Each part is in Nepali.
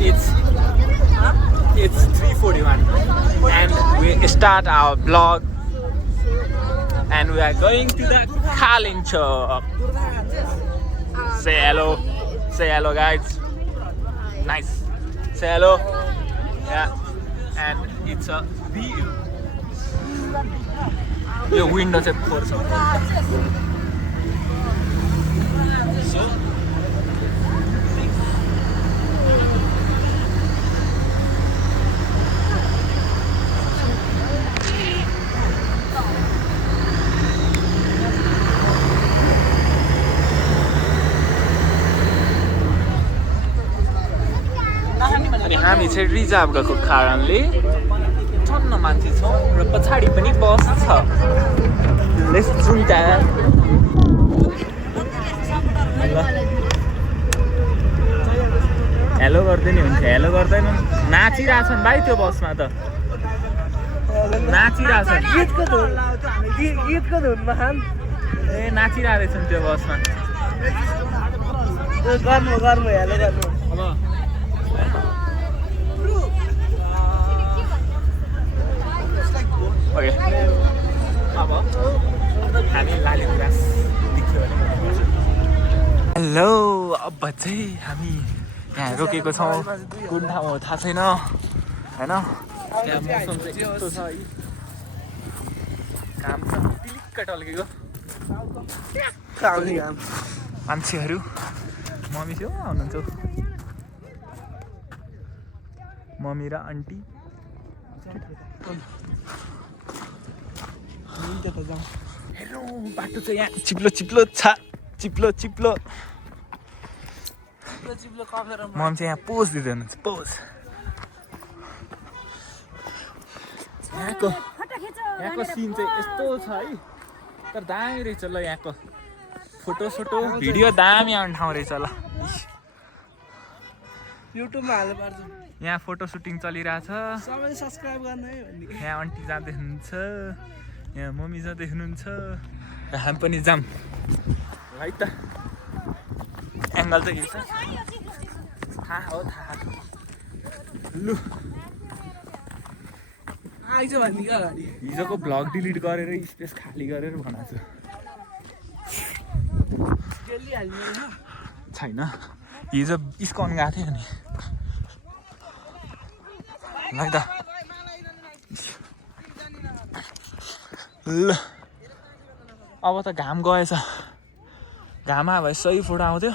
It's 3:41 and we start our vlog and we are going to the Kalinchok. Say hello guys. Nice. Say hello. Yeah, and it's a view. Your window check for some. So अनि हामी चाहिँ रिजर्भ गएको कारणले टन्न मान्छे छौँ र पछाडि पनि बस छ। Let's zoom that. हेलो गर्दै नि हुन्छ, हेलो गर्दैन, नाचिरहेछन् भाइ त्यो बसमा त, नाचिरहेछन् गीतको धुनमा खान ए नाचिरहेको रहेछन् त्यो बसमा। गर्नु हेलो गर्नु ओके अब हामी लालीगुराँस देख्यो भने। हेलो, अब चाहिँ हामी यहाँ रोकेको छौँ, कुन ठाउँ हो थाहा छैन होइन। त्यहाँ मौसम चाहिँ यस्तो छ है, घाम छ पिलिक्क टल्केको। मान्छेहरू मम्मी थियो हुनुहुन्छ, मम्मी र आन्टी। हेलो बाटो चाहिँ यहाँ चिप्लो छ, चिप्लो मम चाहिँ यहाँ पोज दिँदै हुनुहुन्छ, पोज। यहाँको सिन चाहिँ यस्तो छ है, तर दामी रहेछ ल। यहाँको फोटो भिडियो दामी आउने ठाउँ रहेछ ल। युट्युबमा हाल्नु पर्छ। यहाँ फोटो सुटिङ चलिरहेछ, सबैले सब्स्क्राइब गर्नु है भन्ने। यहाँ आन्टी जाँदै हुनुहुन्छ, यहाँ मम्मी जाँदै हुनुहुन्छ र हामी पनि जाऊँ है त। एङ्गल चाहिँ हिँड्छ, थाहा लु आइज भन्ने क्या अगाडि। हिजोको भ्लग डिलिट गरेर स्पेस खाली गरेर बनाएको छैन। हिजो इस्कन गएको थियो नि है त। ल अब त घाम गएछ, घाम आयो भए सही फोटो आउँथ्यो।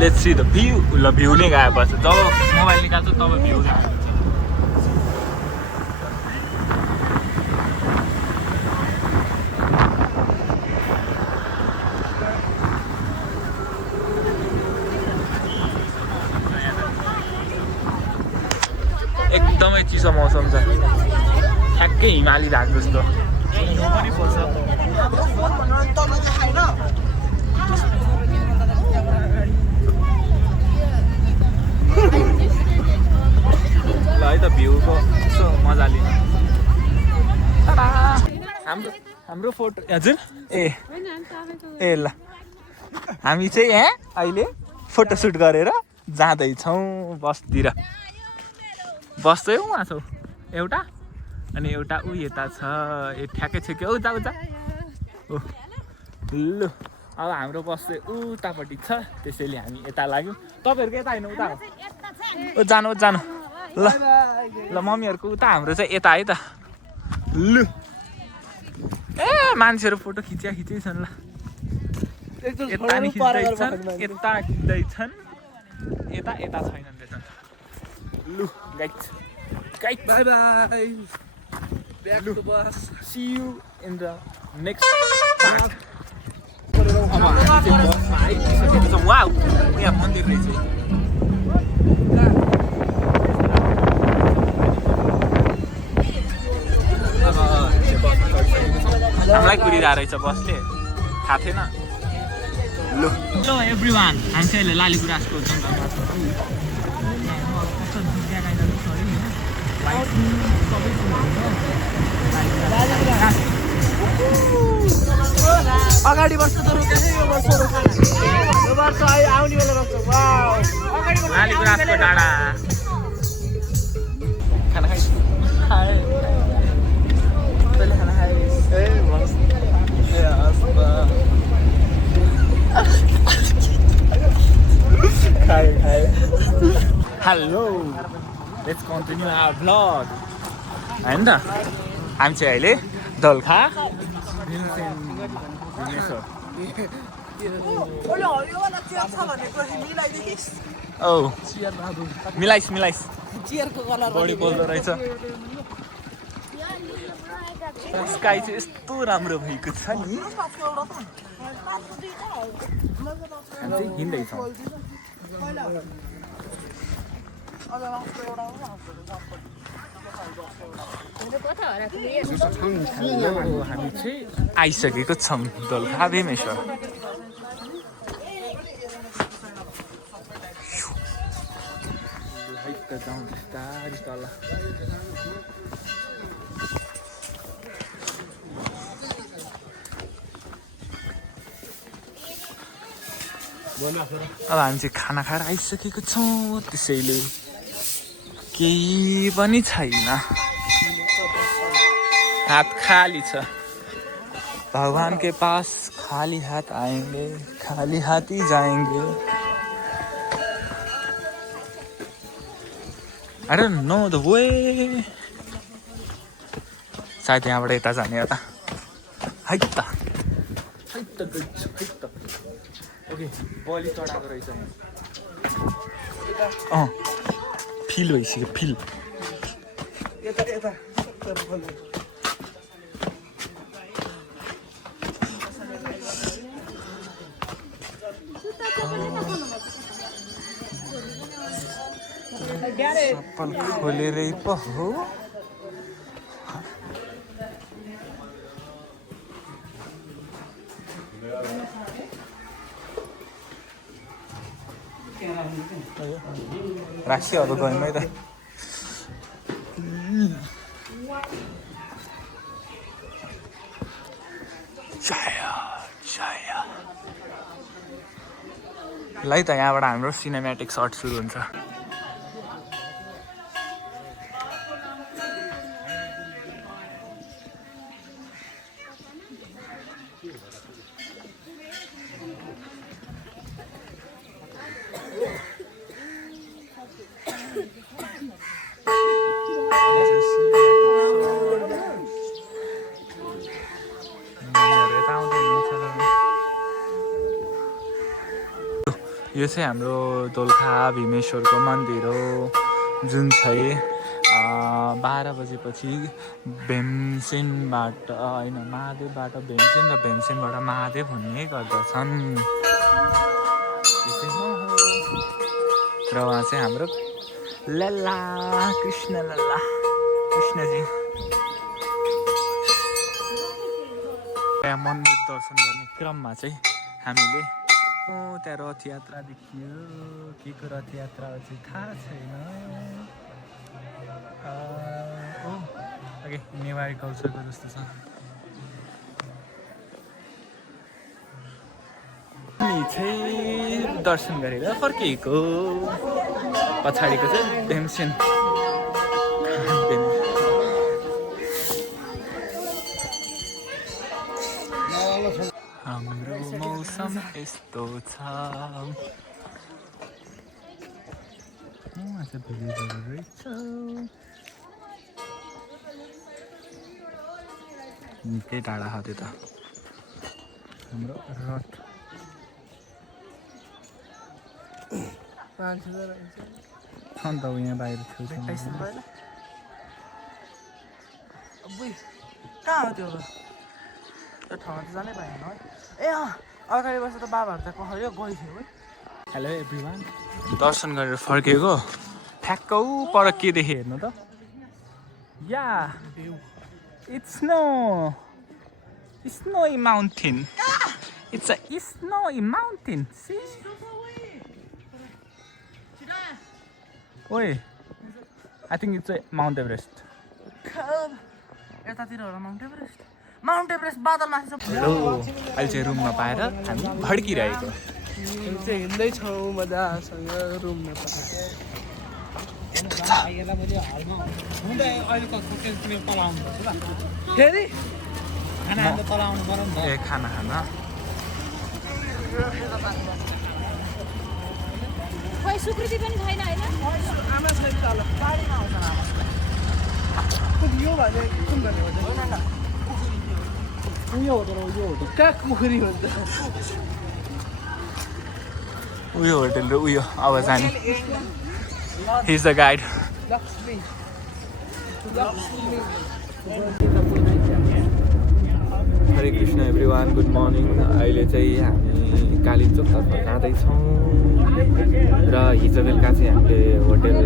Let's see the view. ल भ्यू नै गएपछि जब मोबाइल निकाल्छु तब भ्यू गएको। एकदमै चिसो मौसम छ, ठ्याक्कै हिमाली धाक जस्तो पनि पर्छ। ल है त भ्यूको यसो मजा लिनु। हाम्रो फोटो हजुर ए ल हामी चाहिँ यहाँ अहिले फोटोसुट गरेर जाँदैछौँ बसतिर। बस चाहिँ उहाँ छौ एउटा, अनि एउटा ऊ यता छ, ए ठ्याक्कै छ कि औ जा ओ लु। अब हाम्रो बस चाहिँ उतापट्टि छ, त्यसैले हामी यता लाग्यौँ। तपाईँहरूको यता होइन उता हो, ओ जानु ल ल मम्मीहरूको उता, हाम्रो चाहिँ यता है त। लु ए मान्छेहरू फोटो खिचेछन् ल, यता नि खिच्दैछन्, यता खिच्दैछन्, यता छैनन् रहेछन्। लु guys bye bye, back to bus, see you in the next part. अब हामी चाहिँ बसमा आइसकेको छौँ। वाउ, यहाँ मन्दिर रहेछ। अब हामीलाई कुरिरहेको रहेछ बसले, थाहा थिएन। लु हेलो एभ्रिवान, हामी चाहिँ अहिले लालीगुराँसको जङ्गलमा छौँ। अगाडि बस्नु त रोकेको यो वर्ष आउने बेला बस्छ। वाउ अलिपुरद्वारको डाँडा खाना खाइ तैँले खाना खाइस् ए बस ए खाए hello let's continue our vlog होइन त हामी चाहिँ अहिले दोलखा औ मिलाइस बढी बोल्दो रहेछ स्काई चाहिँ यस्तो राम्रो भएको छ नि हिँड्दैछौँ हामी चाहिँ आइसकेको छौँ दोलखा भीमेश्वर अब हामी चाहिँ खाना खाएर आइसकेको छौँ त्यसैले केही पनि छैन हात खाली छ भगवान के पास खाली हाथ आएंगे खाली हाथ ही जाएंगे I don't know the way सायद यहाँबाट यता जाने यता है त ओके बलि चढाएको रहेछ फिल भइसक्यो फिल चप्पल खोलेरै पो हो राख्यो अब गयौँ है त ल है त यहाँबाट हाम्रो सिनेमेटिक सर्ट सुरु हुन्छ यो चाहिँ हाम्रो दोलखा भीमेश्वरको मन्दिर हो जुन चाहिँ 12 बजेपछि भीमसेनबाट होइन महादेवबाट भीमसेन र भीमसेनबाट महादेव हुने गर्दछन् र उहाँ चाहिँ हाम्रो लल्ला कृष्णजी मन्दिर दर्शन गर्ने क्रममा चाहिँ हामीले त्यहाँ रथ यात्रा देखियो के को रथ यात्रा चाहिँ थाहा छैन ओके नेवारी कल्चरको जस्तो छ हामी चाहिँ दर्शन गरेर फर्किएको पछाडिको चाहिँ भीमसेन हाम्रो मौसम यस्तो छ निकै टाढा छ त्यो त हाम्रो रथ छ नि त यहाँ बाहिर छेउछाउमा कहाँ हो त्यो त्यो ठाउँमा त जानै पाएन है ए अगाडि बसेर त बाबाहरू त कखल्यो गइथ्यो है हेलो एभ्रिवान दर्शन गरेर फर्केको ठ्याक्क पर के देखेँ हेर्नु त या it's snowy mountain it's a snowy mountain see ओए I think it's mount Everest यतातिर होला माउन्ट एभरेस्ट बादल माथि छ हेलो अहिले चाहिँ रुममा पाएर हामी भड्किरहेको चाहिँ हिँड्दैछौँ मजासँग रुममा फेरि ए खाना खाना खोइ सुकृति पनि छैन होइन आमा छैन तल बारीमा आउँछ आमा यो भने कुन भन्ने हो उयो हो तर उयो हो कहाँ कुखुरी हुन्छ उयो होटल र उयो अब जाने हिज द गाइड लक्ष्मी हरे कृष्ण एभ्रिवान गुड मर्निङ अहिले चाहिँ हामी कालिम्पोङतर्फ जाँदैछौँ र हिजो बेलुका चाहिँ हामीले होटेल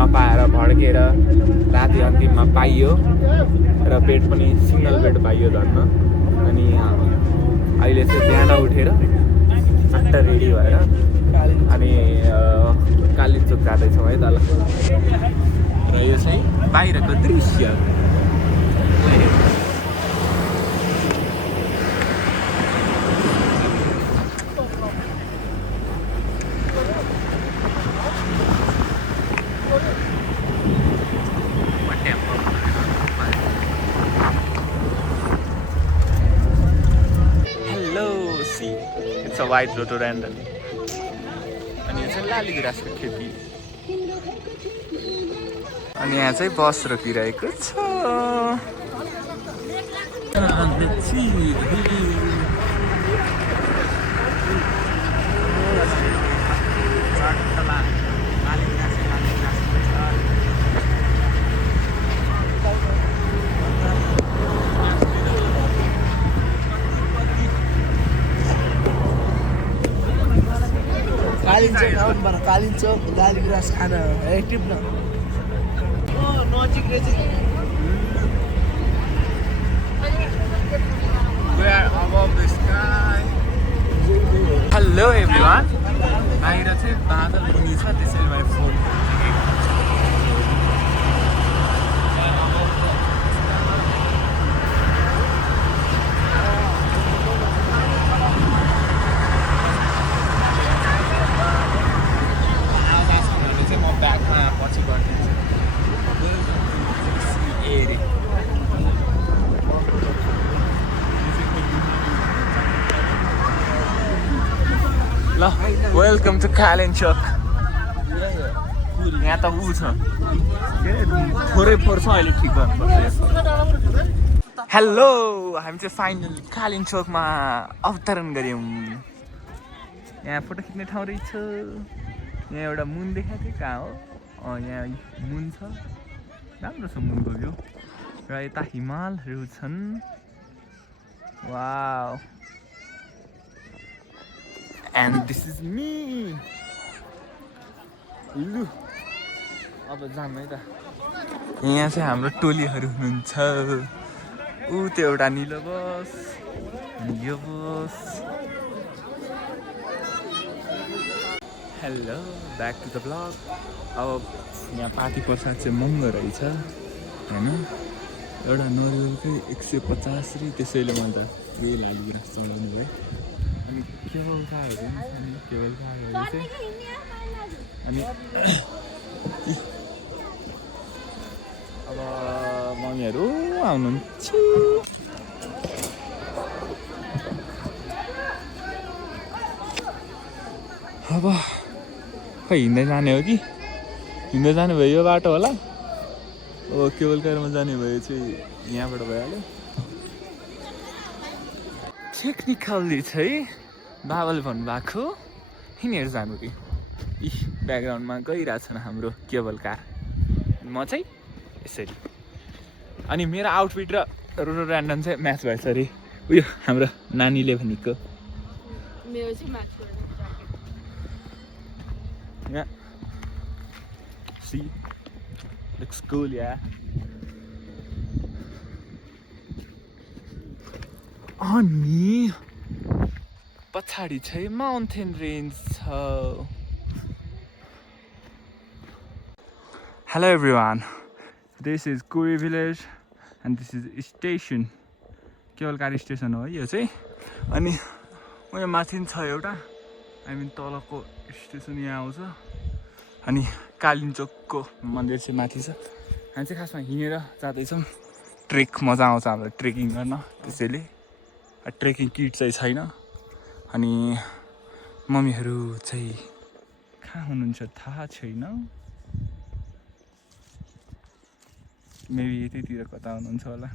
नपाएर भड्केर राति अन्तिममा पाइयो र बेड पनि सिङ्गल बेड पाइयो धन्न अनि अहिले चाहिँ बिहान उठेर चट्ट रेडी भएर अनि कालिम्पोङ जाँदैछौँ है तल र यो चाहिँ बाहिरको दृश्य It's a white rhododendron. अनि यो चाहिँ लाली गुराँसको खेती अनि यहाँ चाहिँ बस रोकिरहेको छ कालिम्पोङ लाली गुराँस खान एक्टिभ न नजिक रहेछ हेलो एभ्रिवान बाहिर चाहिँ बादल हुने छ त्यसैले मैले फोन ल वेलकम टु कालिम्पोङ यहाँ त ऊ छ थोरै फोहोर छ अहिले ठिक गर्नुपर्छ हेलो हामी चाहिँ फाइनली कालिम्पोङमा अवतरण गऱ्यौँ यहाँ फोटो खिच्ने ठाउँ रहेछ यहाँ एउटा मुन देखाएको थियो कहाँ हो यहाँ मुन छ राम्रो छ मुनको भ्यू र यता हिमालहरू छन् wow and this is me लु अब जाम है त यहाँ चाहिँ हाम्रो टोलीहरू हुनुहुन्छ ऊ त्यो एउटा निलो बस यो bus hello back to the blog अब यहाँ पार्टी प्रसाद चाहिँ महँगो रहेछ होइन एउटा नरिवलकै 150 रे त्यसैले मैले त यही लाली गुराँस चलाउनु भयो अनि केवल खाहरू पनि छ नि केवल खाहरू चाहिँ अनि अब मम्मीहरू आउनुहुन्छ अब खै हिँड्दै जाने हो कि हिँड्दै जाने भयो यो बाटो होला अब केवल कारमा जाने भयो चाहिँ यहाँबाट भइहाल्यो टेक्निकल्ली चाहिँ बाबाले भन्नुभएको हिँडेर जानु कि ब्याकग्राउन्डमा गइरहेछन् हाम्रो केबल कार म चाहिँ यसरी अनि मेरो आउटफिट र रोडोडेन्ड्रन चाहिँ म्याच भएछ अरे उयो हाम्रो नानीले भनेको मेरो चाहिँ म्याच यहाँ सी looks cool yeah अनि पछाडि चाहिँ माउन्टेन रेन्ज छ हेलो एभ्रिवान दिस इज कुरी village and this is station केवल कार स्टेसन हो यो चाहिँ अनि उयो माथि छ एउटा हामी तलको स्टेसन यहाँ आउँछ अनि कालिम्चोकको मन्दिर चाहिँ माथि छ हामी चाहिँ खासमा हिँडेर जाँदैछौँ ट्रेक मजा आउँछ हाम्रो ट्रेकिङ गर्न त्यसैले ट्रेकिङ किट चाहिँ छैन अनि मम्मीहरू चाहिँ कहाँ हुनुहुन्छ थाहा छैन मेबी यतैतिर कता हुनुहुन्छ होला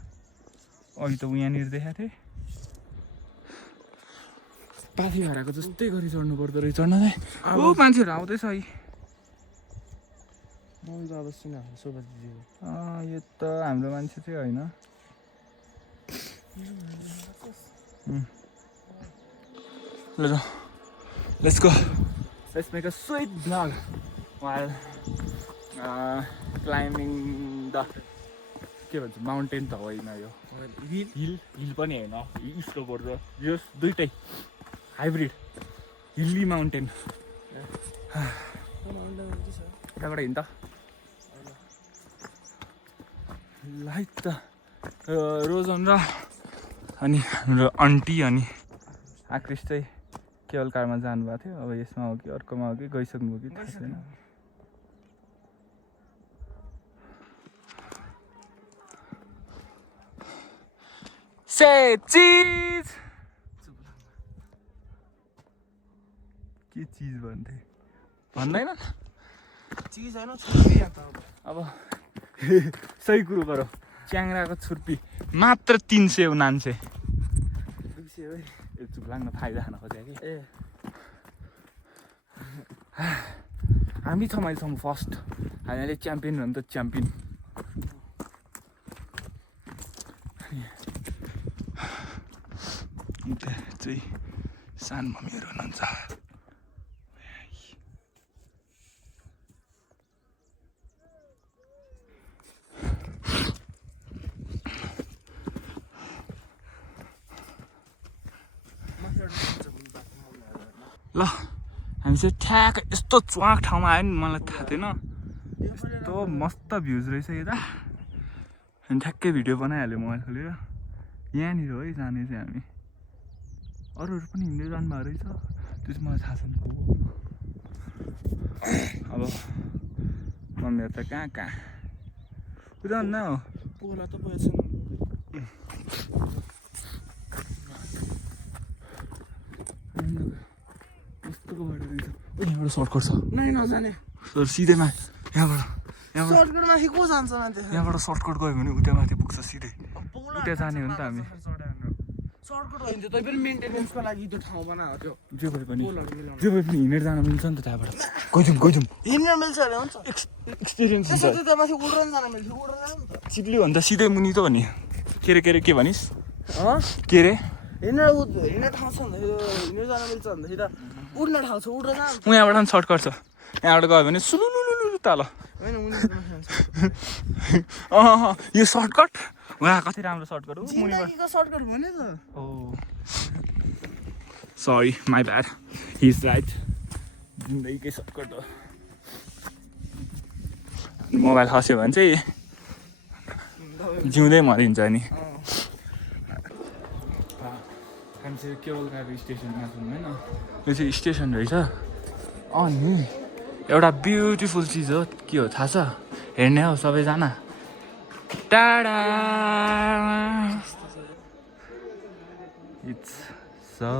अघि त यहाँनिर देखाएको थिएँ पाथी भाडाको जस्तै गरी चढ्नु पर्दो रहेछ चढ्न चाहिँ ऊ मान्छेहरू आउँदैछ है यो त हाम्रो मान्छे चाहिँ होइन Let's go. Let's make a sweet vlog while climbing the के भन्छ माउन्टेन त होइन यो हिल पनि होइन स्लो पर्छ यो दुइटै हाइब्रिड हिल्ली माउन्टेन यताबाट हिँड त लाइक त रोजन र अनि हाम्रो आन्टी अनि आक्रिस चाहिँ केवल कारमा जानुभएको थियो अब यसमा हो कि अर्कोमा हो कि गइसक्नुभयो कि थाहा छैन चिज के चिज भन्थे भन्दैन चिज हैन अब सही कुरो गरौ च्याङ्राको छुर्पी मात्र 399 चुप लाग्न फाइदा खान खोजेँ कि हामी छौँ अहिले छौँ फर्स्ट हामीले च्याम्पियन हो नि त च्याम्पियन चाहिँ सानो मम्मीहरू हुनुहुन्छ ल हामी चाहिँ ठ्याक्क यस्तो च्वाक ठाउँमा आयो नि मलाई थाहा थिएन यस्तो मस्त भ्युज रहेछ यता अनि ठ्याक्कै भिडियो बनाइहाल्यो मोबाइल खोलेर यहाँनिर हो है जाने चाहिँ हामी अरूहरू पनि हिँड्दै जानुभएको रहेछ त्यो चाहिँ मलाई थाहा छैन को अब मम्मीहरू त कहाँ उदाहरण न हो पोला त भएछ कस्तोको बाटो रहेछ यहाँबाट सर्टकट छ नै नजाने सर सिधैमा यहाँबाट सर्टकटमाथि को जान्छ मान्छे यहाँबाट सर्टकट गयो भने उता माथि पुग्छ सिधै उता जाने हो नि त हामी सर्टकट होइन तै पनि मेन्टेनेन्सको लागि त्यो ठाउँ बनाएको थियो जे भए पनि हिँडेर जान मिल्छ नि त त्यहाँबाट गइदिउँ हिँड्न मिल्छ अरे हुन्छ एक्सपिरियन्स हुन्छ त्यसो त माथि उड्न जान मिल्छ उड्न जानु नि त चिप्ली भन्दा सिधै मुनि त हो नि के के भनिस् के रे हिँड्न ठाउँ छ भन्दाखेरि हिँडेर जान मिल्छ भन्दाखेरि त उड्न ठाउँ छ उड्न जानु यहाँबाट पनि सर्टकट छ यहाँबाट गयो भने सुलुलुलुलु तल होइन यो सर्टकट वहाँ कति राम्रो सर्टकट हो जिन्दगीको सर्टकट भने त oh sorry my bad he is right जिन्दगीकै सर्टकट हो मोबाइल खस्यो भने चाहिँ जिउँदै मरिन्छ नि हामी चाहिँ केवल गाडी स्टेसनमा छौँ होइन यो चाहिँ स्टेसन रहेछ अनि एउटा ब्युटिफुल चिज हो के हो थाहा छ हेर्ने हो सबैजना टाडा it's so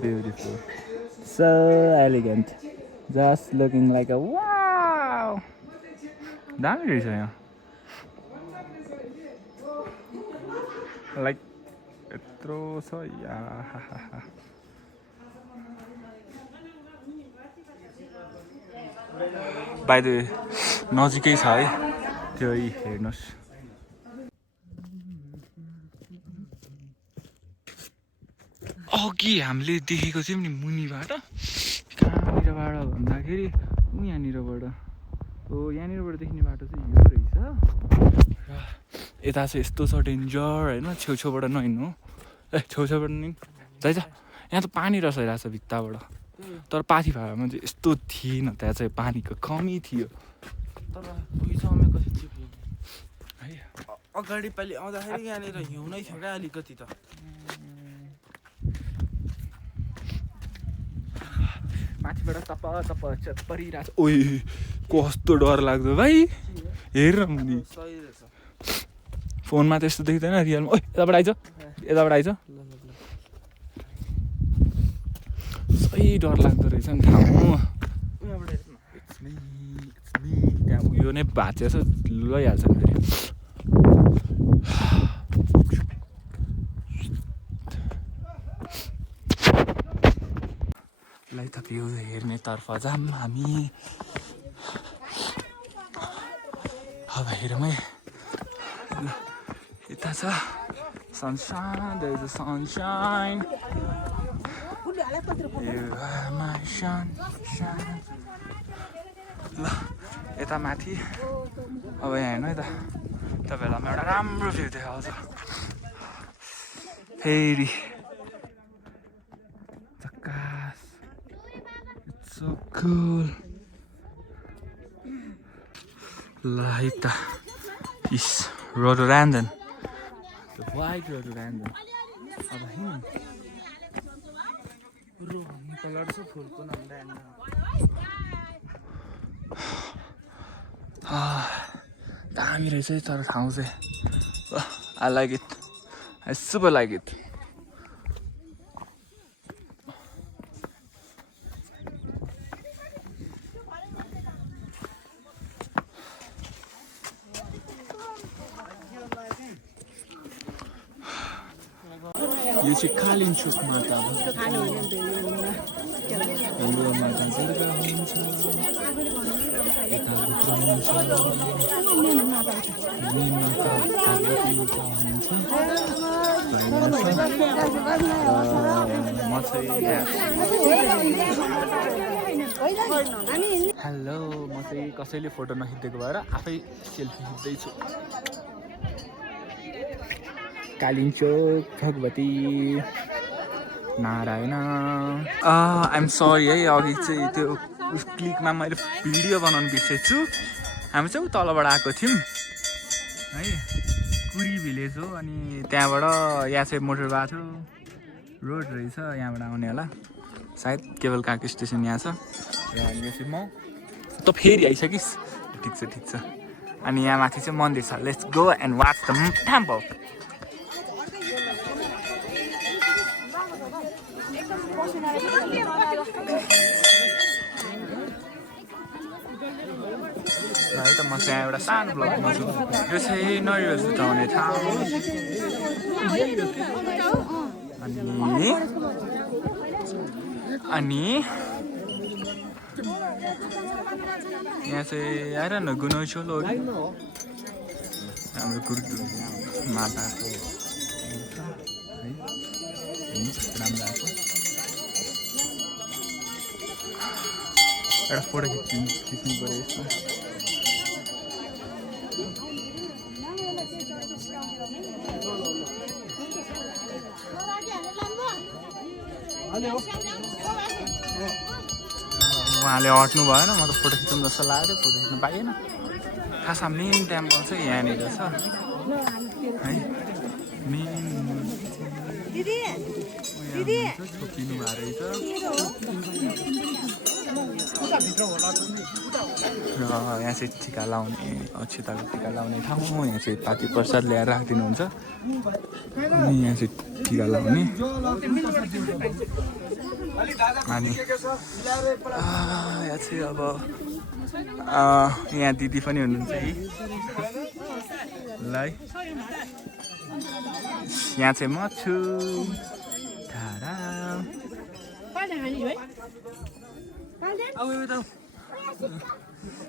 beautiful so elegant just looking like a wow दामी रहेछ यहाँ लाइक यत्रो छ या बाइ द वे नजिकै छ है त्यो हेर्नुहोस् अघि हामीले देखेको चाहिँ नि मुनिबाट कहाँनिरबाट भन्दाखेरि यहाँनिरबाट हो यहाँनिरबाट देखिने बाटो चाहिँ यो रहेछ र यता चाहिँ यस्तो छ डेन्जर होइन छेउछेउबाट नहिँड्नु ए छेउछेउबाट नि जाइज यहाँ त पानी रसाइरहेको छ भित्ताबाट तर पाथी भाडामा चाहिँ यस्तो थिएन त्यहाँ चाहिँ पानीको कमी थियो तर उही समय कति चिप्लियो है अगाडि पालि आउँदाखेरि यहाँनिर हिउँनै थियो क्या अलिकति त माथिबाट तप तप परिरहेको छ। ओइ कस्तो डर लाग्दो भाइ, हेर मुनि सही रहेछ। फोनमा त्यस्तो देख्दैन रियलमा। ओइ यताबाट आइज, यताबाट आइज। सही डर लाग्दो रहेछ नि ठाउँ। उहाँबाट हेर्नु न। त्यहाँ उयो नै भाँचेछ लैहाल्छ नि फेरि। लाई त भ्यू हेर्नेतर्फ जाऊँ हामी। अब हेरौँ है, यता छ sunshine, there is a sunshine. You are my sunshine. ल यता माथि अब यहाँ हेर्नु है त, तपाईँहरूलाई म एउटा राम्रो भ्यू देखाउँछु फेरि। झक्कास, इट्स सो कुल। ल है त इस rhododendron, the white rhododendron. अब हिँड कलर चाहिँ फुलको नाम ड्यान्ड। दामी रहेछ है तर ठाउँ चाहिँ। I like it, I super like it. यो चाहिँ कालिम्पोङ माता हो। हाम्रो माता दुर्गा हुनुहुन्छ, यताभित्र हुनुहुन्छ मेन माता भगवती हुनुहुन्छ। म चाहिँ हेलो, म चाहिँ कसैले फोटो नखिचेको भएर आफै सेल्फी खिच्दैछु। कालिम्पोङ भगवती नारायण। आइएम सरी है, अघि चाहिँ त्यो क्लिकमा मैले भिडियो बनाउनु बिर्सेछु। हामी चाहिँ तलबाट आएको थियौँ है, कुरी भिलेज हो। अनि त्यहाँबाट यहाँ चाहिँ मोटर बाटो रोड रहेछ, यहाँबाट आउने होला सायद। केवल काको स्टेसन यहाँ छ। यहाँ यो चाहिँ म त फेरि आइसकिस्। ठिक छ ठिक छ। अनि यहाँ माथि चाहिँ मन्दिर छ। Let's go and watch the temple. है त म चाहिँ एउटा सानो ब्लग बनाउँछु। यो चाहिँ नरिवल सुताउने ठाउँ। अनि यहाँ चाहिँ आएर न गुनौचोलो हो कि हाम्रो गुरु माताको है, राम्रो आएको। एउटा फोटो खिच्नु पऱ्यो यसमा। उहाँले हट्नु भएन, म त फोटो खिच्नु जस्तो लाग्यो, फोटो खिच्नु पाइएन। खासमा मेन टेम्पल चाहिँ यहाँनिर छ है। मेन छोपिनु भएको रहेछ। र यहाँ चाहिँ टिका लाउने, अक्षताको टिका लाउने ठाउँ। यहाँ चाहिँ पाती प्रसाद ल्याएर राखिदिनुहुन्छ अनि यहाँ चाहिँ टिका लाउने। अनि यहाँ चाहिँ अब यहाँ दिदी पनि हुनुहुन्छ है। ल यहाँ चाहिँ म छु।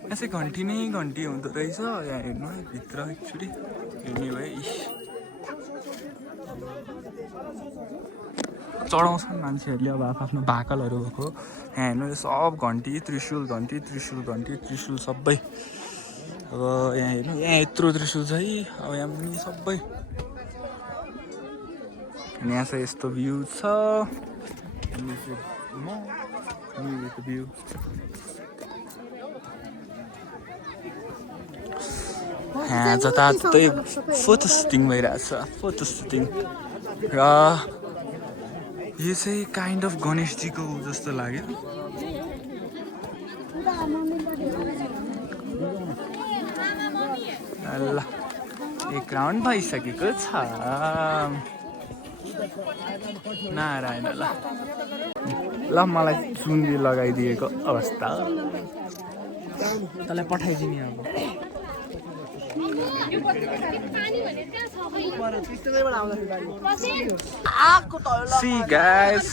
यहाँ चाहिँ घन्टी नै घन्टी हुँदो रहेछ। यहाँ हेर्नु है, भित्र एकचोटि हेर्ने भए चढाउँछन् मान्छेहरूले अब आफ्नो भाकलहरू भएको। यहाँ हेर्नु सब घन्टी, त्रिशुल घन्टी, त्रिशुल घन्टी, त्रिशुल सबै। अब यहाँ हेर्नु, यहाँ यत्रो त्रिशुल छ है। अब यहाँ पनि सबै। अनि यहाँ चाहिँ यस्तो भ्यू छ। अनि भ्यू यहाँ जताततै फोटो सुटिङ भइरहेछ, फोटो सुटिङ। र यो चाहिँ काइन्ड अफ गणेशजीको जस्तो लाग्यो। ल 1 राउन्ड भइसकेको छ नारायण ल मलाई चुन्नी लगाइदिएको अवस्था तँलाई पठाइदिने अब सी गाइस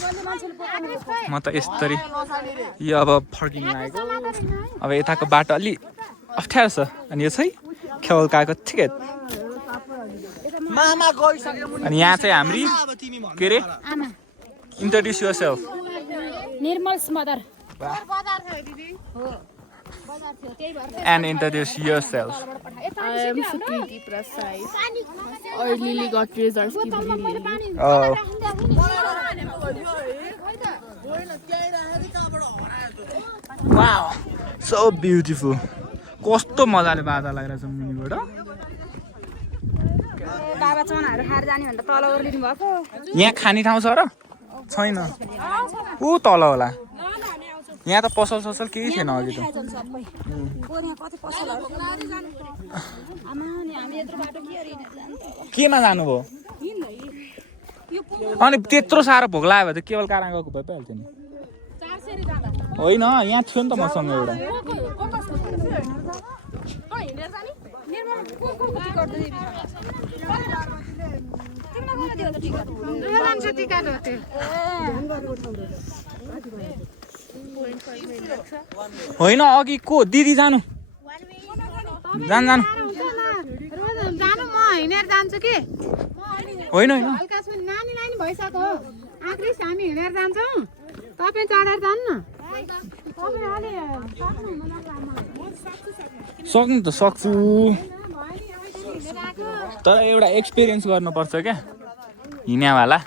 म त यस्तरी यो अब फर्किनु लागेको अब यताको बाटो अलि अप्ठ्यारो छ अनि यो चाहिँ खेवलकाको ठिकै मामा गइसक्यो अनि यहाँ चाहिँ हाम्री के अरे introduce yourself Nirmal's mother and introduce yourself. I am Sukriti Prasai. Or Lily got results. Oh. Wow, so beautiful. कस्तो मजाले बाजा लागिरहेछ मुनिबाट बाबा चनाहरू खाएर जाने भनेर तल ओर्लिनु भएको यहाँ खाने ठाउँ छ र छैन ऊ तल होला यहाँ त पसल ससल केही थिएन अघि त केमा जानुभयो अनि त्यत्रो साह्रो भोक लाग्यो भने त केवल काराङ गएको भइ पाइहाल्थ्यो नि होइन यहाँ थियो नि त मसँग एउटा होइन अघि को दिदी जानु जानु जानु जानु म हिँडेर जान्छु कि होइन होइन हल्का छु नानीलाई नि भइसक्यो आक्रिस हामी हिँडेर जान्छौँ तपाईँ चढेर जानु न सक्नु त सक्छु तर एउटा एक्सपिरियन्स गर्नुपर्छ क्या हिँड्नेवाला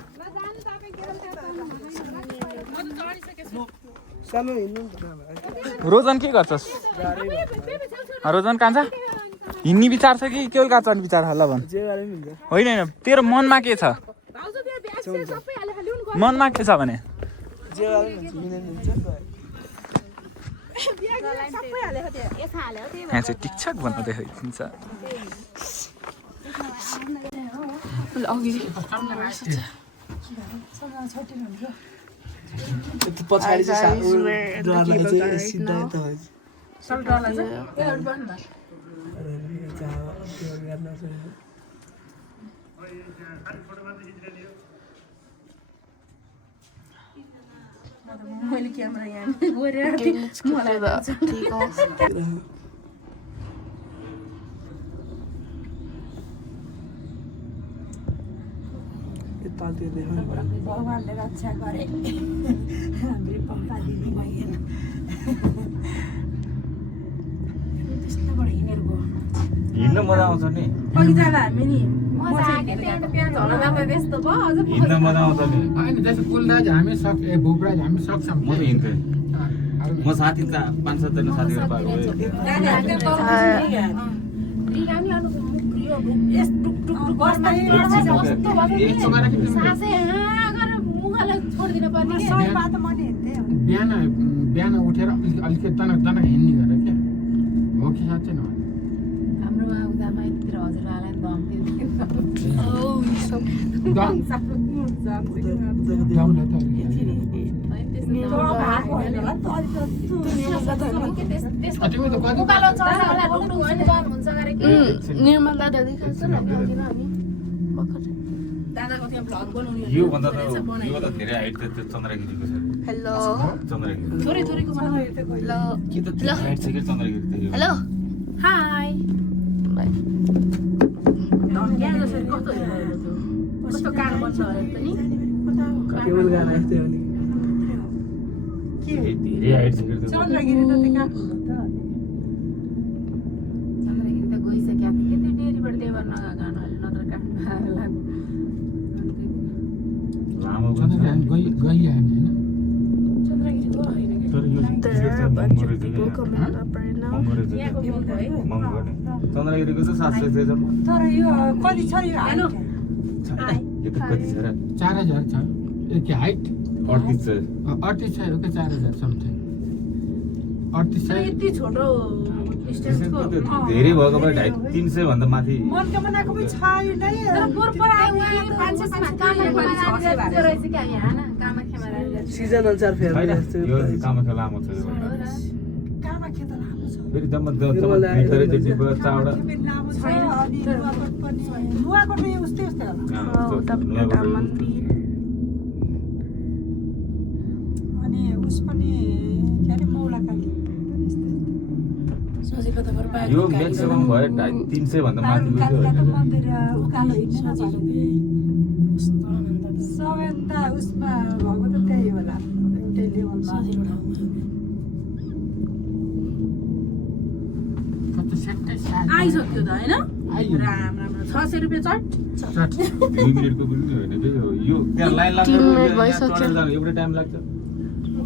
रोजन के गर्छस् रोजन कान्छ हिँड्ने विचार छ कि केवल काँच चढ्ने विचार होला भन् होइन होइन तेरो मनमा के छ मनमा के छ भने यहाँ चाहिँ टिकछक भन्नु देखाइदिन्छ पछाडि चाहिँ डरलाई चाहिँ सिधा यता हो मैले क्यामेरा यहाँ गरिरहेको मलाई भगवानले रक्षा गरे हाम्रो पप्पा दिदी भएन त्यस्तोबाट हिँडेर गयो हिँड्न मजा आउँछ नि अघि जाँदा हामी नि त्यस्तो भयो अझ हिँड्न मजा आउँछ नि होइन जस्तो कुलराज हामी सक्छ भूपराज हामी सक्छौँ म त हिँड्थेँ म साथी 5-7 जना साथीहरू पाएको बिहान उठेर अलिकति तनक तनक हिँड्ने गरेर क्या हो कि साँच्चै न हाम्रो उदामातिर हजुरआलाई निर्मल दादा देखाउँछ योभन्दा त धेरै हाइट त चन्द्रगिरीको छ हेलो चन्द्रगिरी थोरै थोरैको के त धेरै हाइट छ कि चन्द्रगिरी त यो हेलो हाई कस्तो कार बन्छ अरे त नि केवल गाना यस्तै हो नि धेरै हाइट छ कि चन्द्रगिरी त गइसक्यो कि त्यो डेरीबाट देवर नगएको गानाले नत्र काठमाडौँ लाग्यो लामो गइहाल्ने होइन चन्द्रगिरी गयो होइन तर यो चन्द्रगिरीको चाहिँ 700 छ तर यो कति छ यो हेलो यो त कति छ र 4000 छ के हाइट 38 छ 38 छ हो कि 4000 समथिङ 3800 यति छोटो त्यसको त धेरै भएको भए 350 भन्दा माथि मनकामनाको पनि छ यो नै सिजन अनुसार फेरि होइन यो कामाख्या लामो छ यो कामाख्या त लामो छ फेरि जम्मा भित्रै त्यति भयो चावडा लामो छ अनि नुवाकोट पनि नुवाकोट पनि उस्तै उस्तै होला अनि उस पनि के अरे मौलाकाली यो म्याक्सिमम भयो 350 भन्दा माथि कालिकाको मन्दिर उकालो हिँड्न नपाएको सबैभन्दा उसमा भएको त त्यही होला एउटै लेभलमा आइसक्यो त होइन राम राम 600 रुपियाँ चट 2 मिनेटको पनि होइन के यो त्यहाँ लाइन लाग्नु एउटै टाइम लाग्छ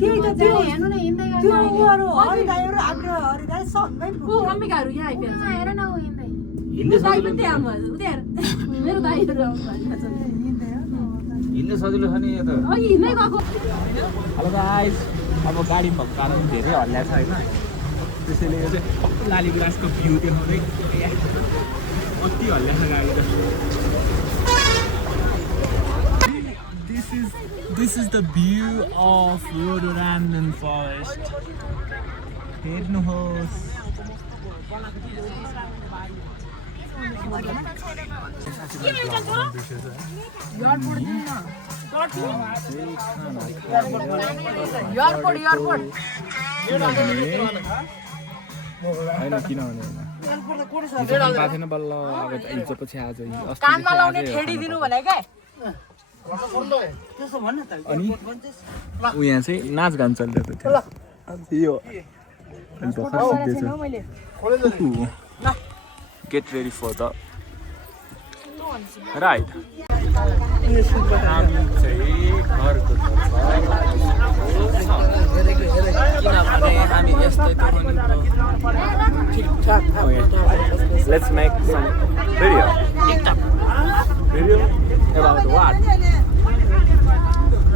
त्यही त त्यो हेर्नु न हिँड्दै त्यो उहरू हरिदाईहरू हाम्रो हरिदाई सँगै ऊ अम्बिकाहरू यहाँ आइपुग्छ हेर न ऊ हिँड्दै हिँड्ने दाइ सजिलो पनि त्यहाँ आउनु उता मेरो दाइहरू आउनु हिँड्ने सजिलो छ नि यो त अघि हिँड्दै गएको हेलो गाइस अब गाडी भएको कारण धेरै हल्ला छ होइन त्यसैले यो चाहिँ लालीगुराँसको भ्यू देखाउँदै कति हल्ला छ गाडी त This is the view of Rhododendron Forest. हेर्नुहोस् होइन किनभने पाएको थिएन बल्ल अब हिजो पछि आज कानमा लाउने ठेडी दिनु भने क्या अनि ऊ यहाँ चाहिँ नाचगान चलिरहेको थियो get ready for the ride किनभने हामी यस्तै ठिकठाक let's make some video video about what?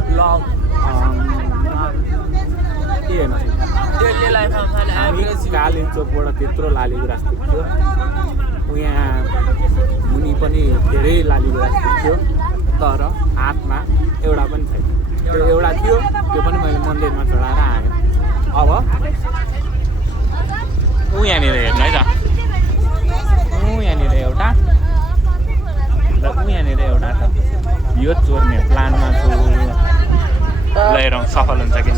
Vlog हामी कालिम्पोङबाट त्यत्रो लालीगुराँस देख्थ्यो यहाँ मुनि पनि धेरै लालीगुराँस देख्थ्यो तर हातमा एउटा पनि छैन त्यो एउटा थियो त्यो पनि मैले मन्दिरमा चढाएर आएँ अब ऊ यहाँनिर हेर्नु है त ऊ यहाँनिर एउटा र ऊ यहाँनिर एउटा त यो चोर्ने प्लानमा छु लिएर सफल हुन्छ कि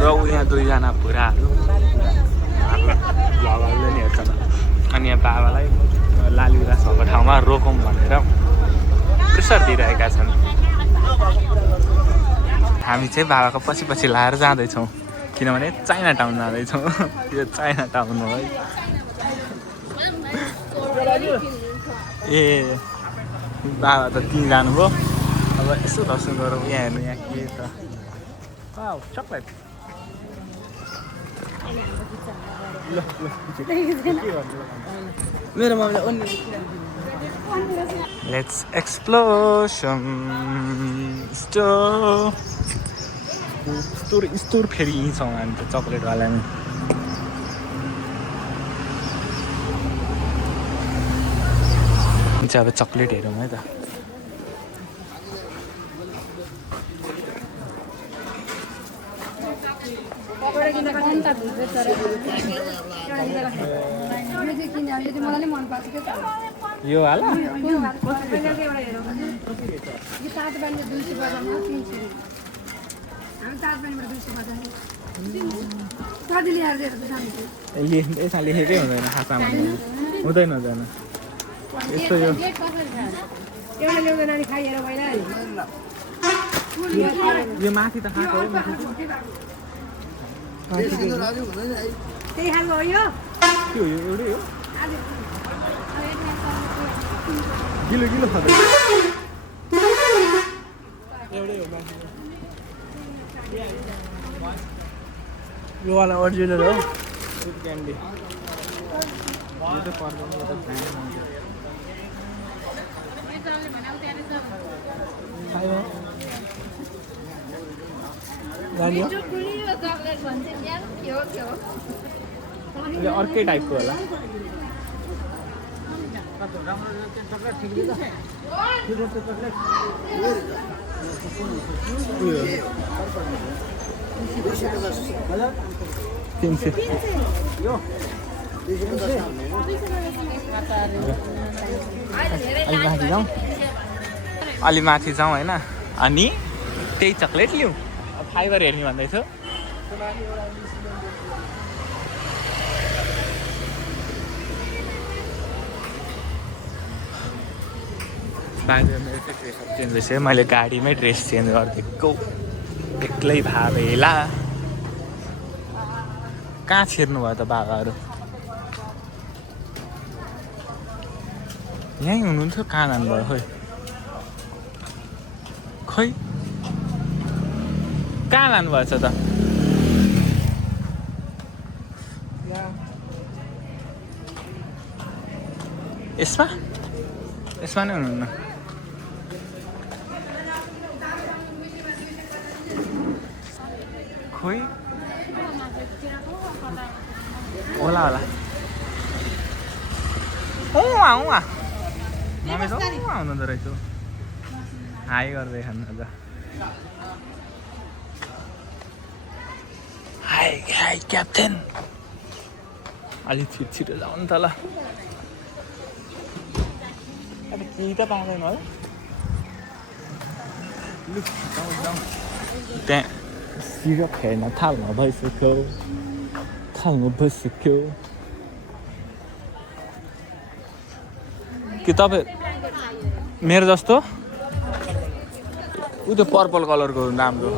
र ऊ यहाँ दुईजना बुढाहरू भगवान्ले नि हेर्छ अनि यहाँ बाबालाई लालीगुराँस भएको ठाउँमा रोकौँ भनेर प्रेसर दिइरहेका छन् हामी चाहिँ बाबाको पछि पछि लाएर जाँदैछौँ किनभने चाइना टाउन जाँदैछौँ यो चाइना टाउन हो है ए बाबा त त्यहीँ जानुभयो अब यसो दर्शन गरौँ यहाँ हेर्नु यहाँ के त चक्लेट मेरो मम्मीले ओन्ली लेट्स एक्सप्लोसन स्टोर फेरि यहीँ छौँ हामी त चक्लेटवालामा चाहिँ अब चक्लेट हेरौँ है त यो हाल यसमा लेखेकै हुँदैन खातामा हुँदैन हुँदैन यस्तो यो माथि त खाएको हो त्यही खालको हो यो के हो यो एउटै हो गिलो गिलो खाँदै एउटै हो माथि यो वाला ओरिजिनल हो फ्रुट क्यान्डी यो त पर्दैन यो त खायो जान्यो अर्कै टाइपको होला अलि माथि जाउँ होइन अनि त्यही चक्लेट लिउँ फाइबर हेर्ने भन्दैछु बाहिर मेरो चाहिँ ड्रेसअप चेन्ज भइसक्यो मैले गाडीमै ड्रेस चेन्ज गरिदिएको एक्लै भावेला कहाँ छिर्नु भयो त बाबाहरू यहीँ हुनुहुन्थ्यो कहाँ जानुभयो खोइ खोइ कहाँ लानुभएछ त यसमा यसमा नै हुनुहुन्न खोइ होला होला मम्मी त आउनुहुँदो रहेछ हाई गर्दै खानु त हाई हाई क्याप्टेन अलिक छिटो जाउँ नि त ल अब केही त पाउँदैन होला त्यहाँ सिरप हेर्न थाल्नु भइसक्यो कि तपाईँ मेरो जस्तो उ त्यो पर्पल कलरको राम्रो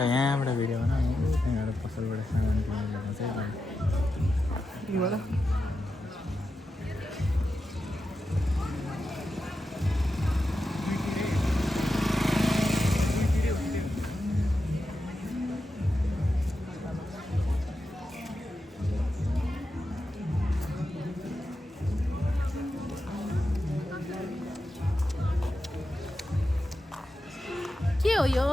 यहाँबाट भिडियो बनाऊ त्यहाँबाट पसलबाट सामान किनेर चाहिँ के हो यो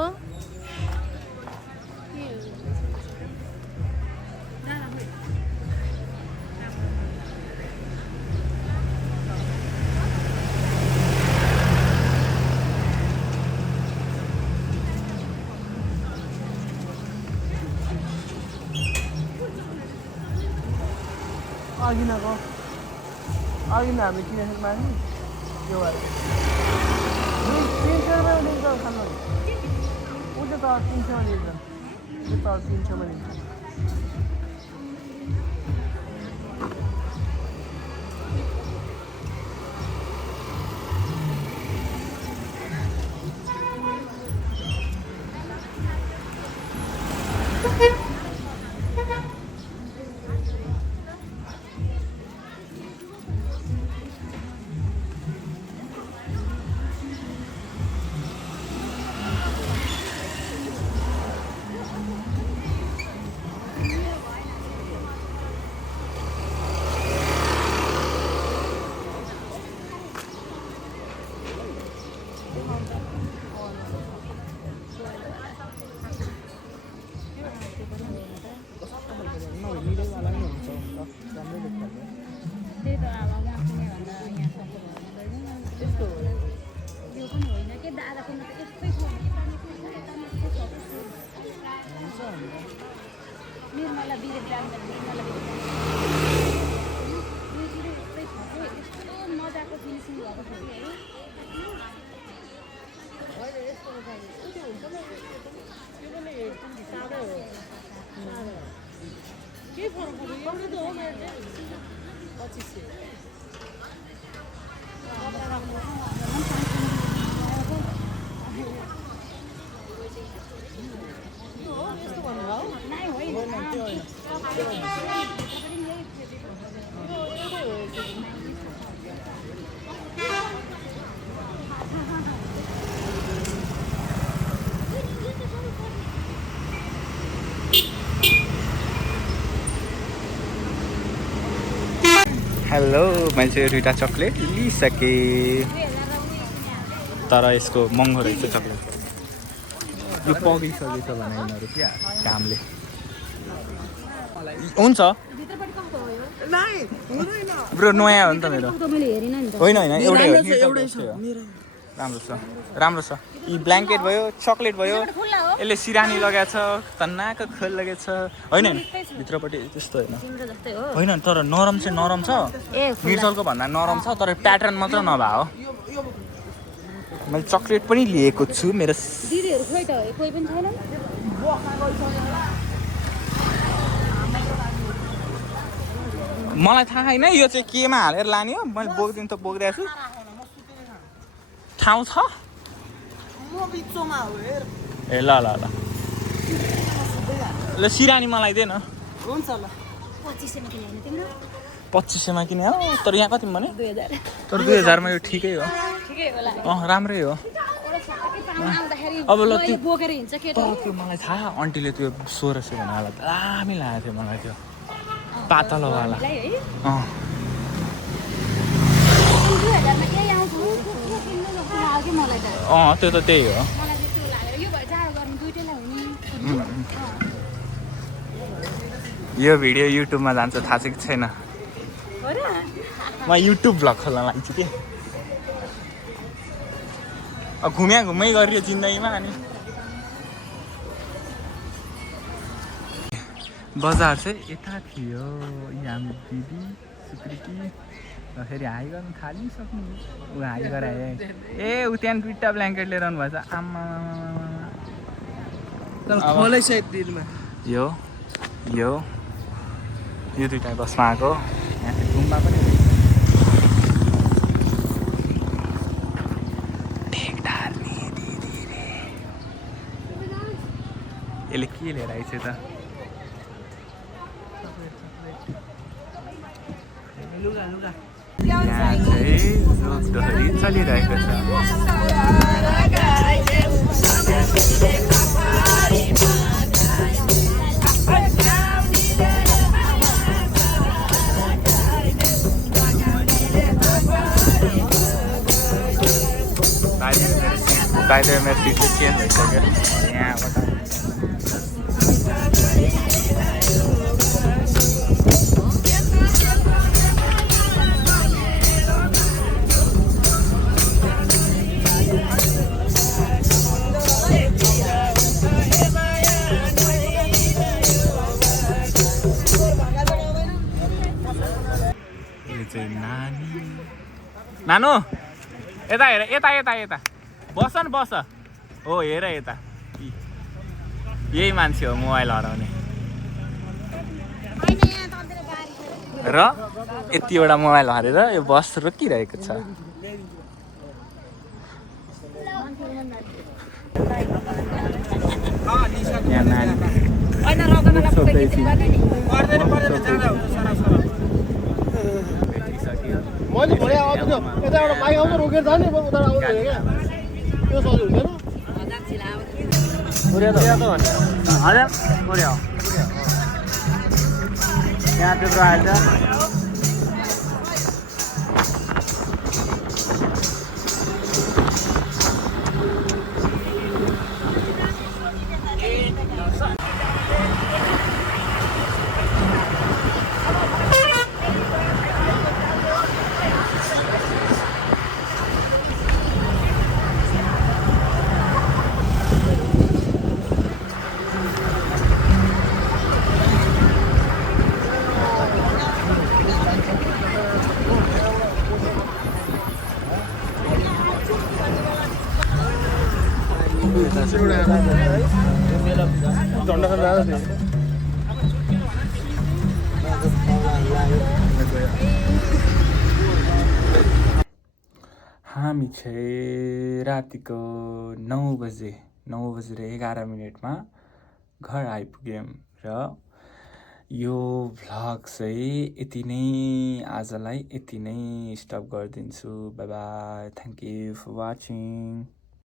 अघि हामी किनेर माने यो भएर 300 रुपियाँ दिन्छ खानु ऊ चाहिँ त 300 मा दिन्छ यो त 300 मा दिन्छ हेलो मैले दुईवटा चक्लेट लिइसकेँ तर यसको महँगो रहेछ चक्लेट यो पगिसकेछ भने यिनीहरू क्या कामले हुन्छ ब्रो नयाँ हो नि त मेरो होइन एउटै हो राम्रो छ यी ब्ल्याङ्केट भयो चक्लेट भयो यसले सिरानी लगाएको छ तन्नाको खोल लगाएको छ होइन भित्रपट्टि त्यस्तो होइन तर नरम चाहिँ नरम छ मिर्चलको भन्दा नरम छ तर प्याटर्न मात्र नभए हो मैले चक्लेट पनि लिएको छु मेरो मलाई थाहा छैन यो चाहिँ केमा हालेर लाने हो मैले बोक्दिनु त बोक्दैछु ठाउँ छ ए ल ल ल ल सिरानी मलाई दे न हुन्छ ल 2500मा किने हो तर यहाँ कति भने तर 2000मा यो ठिकै हो राम्रै हो अब ल त्यो मलाई थाहा आन्टीले त्यो 1600 भने होला दामी लागेको थियो मलाई त्यो पातलोवाला त्यो त त्यही हो यो भिडियो युट्युबमा जान्छ थाहा छ कि छैन म युट्युब भ्लग खोल्न लाग्छु कि घुमै गरियो जिन्दगीमा अनि बजार चाहिँ यता थियो हाम्रो दिदी सुकृति र फेरि हाई गर्नु थालिसक्नु ऊ हाई गराए ए ऊ त्यहाँ दुईवटा ब्ल्याङ्केट लिएर आउनु भएछ आम्मा यो दुईवटा बसमा आएको यहाँ गुम्बा पनि यसले के लिएर आइछ त यहाँ चाहिँ लोकडोहरी चलिरहेको छ बाहिर मेरो सिट चाहिँ चेन्ज भइसक्यो यहाँबाट नानु यता हेर यता बस न बस हो हेर यता यही मान्छे हो मोबाइल हराउने र यतिवटा मोबाइल हरेर यो बस रोकिरहेको छ यहाँ नानी मैले भरे आउँछ त्यो यताबाट बाइक आउँछ रोकेर जाने म उता आउँछ क्या त्यो सजिलो हुँदैन यहाँ त्यत्रो आएछ हामी चाहिँ रातिको 9 बजेर 11 घर आइपुग्यौँ र यो भ्लग चाहिँ यति नै आजलाई यति नै स्टप गरिदिन्छु bye bye thank you for watching